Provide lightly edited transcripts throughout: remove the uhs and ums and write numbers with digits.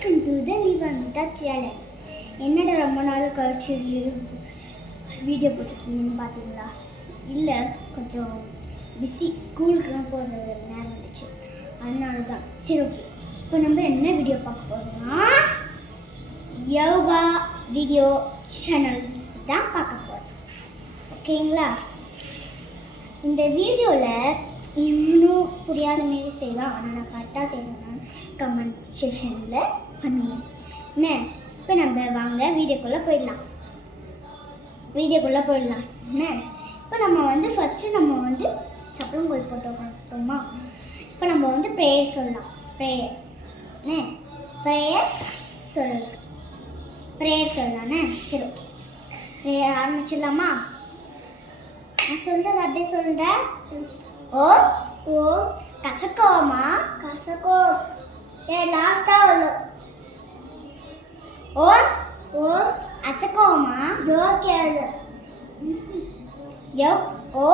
Welcome to the Nivantha channel. என்னடா ரொம்ப நாள் கழிச்சு வீடியோ போட்டிருக்கீங்கன்னு பார்த்தீங்களா? இல்லை, கொஞ்சம் பிஸி, ஸ்கூலுக்குலாம் போகிற நேரம் வந்துச்சு, அதனால தான். சரி, ஓகே. இப்போ நம்ம என்ன வீடியோ பார்க்க போகிறோம்னா யோகா வீடியோ சேனல் தான் பார்க்க போகிறோம். ஓகேங்களா? இந்த வீடியோவில் இன்னும் புரியாத மாரி செய்யலாம், ஆனால் நான் கரெக்டாக செய்யணும். கமெண்ட் செக்ஷனில் பண்ணுவேன் என்ன. இப்போ நம்ம வாங்க வீடியோக்குள்ளே போயிடலாம் என்ன. இப்போ நம்ம ஃபஸ்ட்டு நம்ம சப்பளங்கோல் போட்டு உட்காந்துட்டோமா. இப்போ நம்ம ப்ரேயர் சொல்லலாம். ப்ரேயர் என்ன, ப்ரேயர் சொல்லலாண்ணே. சரி, ஓகே. ப்ரேயர் ஆரம்பிச்சிடலாமா? நான் சொல்கிறது அப்படியே சொல்கிறேன். ஓ ஓ கசக்கோமா கசக்கோ லாஸ்ட்டாக வரும். ஓ ஓ அசக்கோமா ஜோக்கேடு. யோ ஓ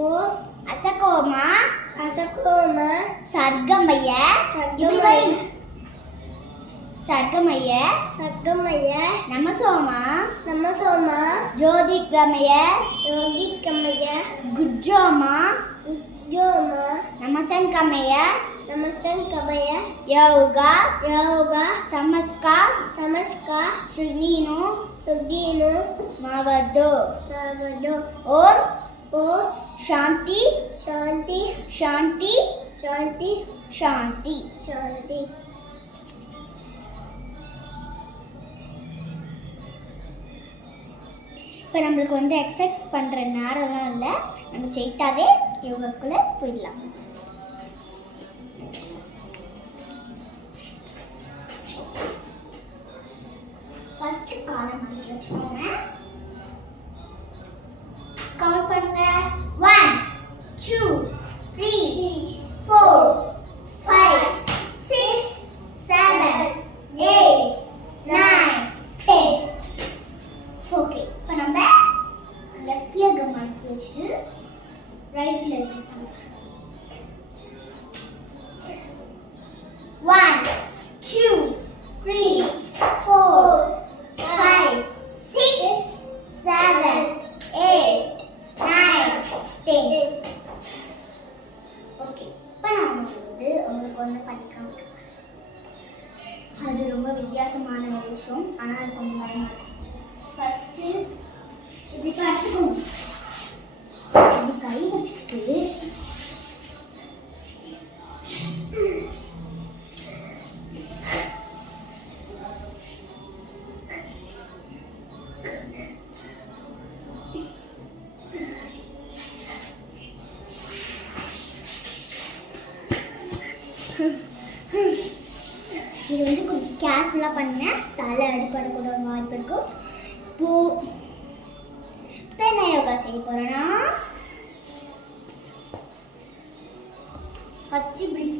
ஓ அசக்கோமா அசக்கோமா சர்க்கமய சர்க்கமய சர்க்கமய நமசோமா நமசோமா ஜோதிகமய ஜோதிகமய குஜ்ஜோமா குஜ்ஜோமா நமசன்கமய நமசன்கமய யோகா யோகா நமஸ்கார் நமஸ்கார் சுகீனோ சுகீனோ மாவதோ மாவதோ ஓம் ஓம் சாந்தி சாந்தி சாந்தி சாந்தி சாந்தி சாந்தி. இப்போ நம்மளுக்கு எக்ஸசைஸ் பண்ணுற நேரம்லாம் இல்லை, நம்ம ஸ்ட்ரெயிட்டாகவே யோகாக்குள்ளே போயிடலாம். ஃபஸ்ட்டு காலை மாற்றி வச்சுக்கோங்க. கவுண்ட் பண்ணுங்க. 1 2 3 4 5 6 7 8 9 10. ஓகே. இப்போ நம்ம லெஃப்ட் லெக் மாற்றி வச்சுட்டு ரைட் லெக் 1 2 3 4 5 6 7 8 9 10. ஓகே. இப்போ நான் உங்களுக்கு ஒன்று பண்ணி காமிக்கிறேன். அது ரொம்ப வித்தியாசமான ஒரு விஷயம், ஆனால் அது கொஞ்சம் பயமா இருக்கும். ஃபஸ்ட்டு இப்படி பார்த்துக்கோங்க. இப்படி கை வச்சுட்டு இது கொஞ்சம் கேர்ஃபுல்லாக பண்ணேன், தலை அடிப்படக்கூட வாய்ப்பு இருக்கும். இப்போ என்ன யோகா செய்ய போகிறேன்னா, ஃபஸ்ட்டு பிரிட்ஜ்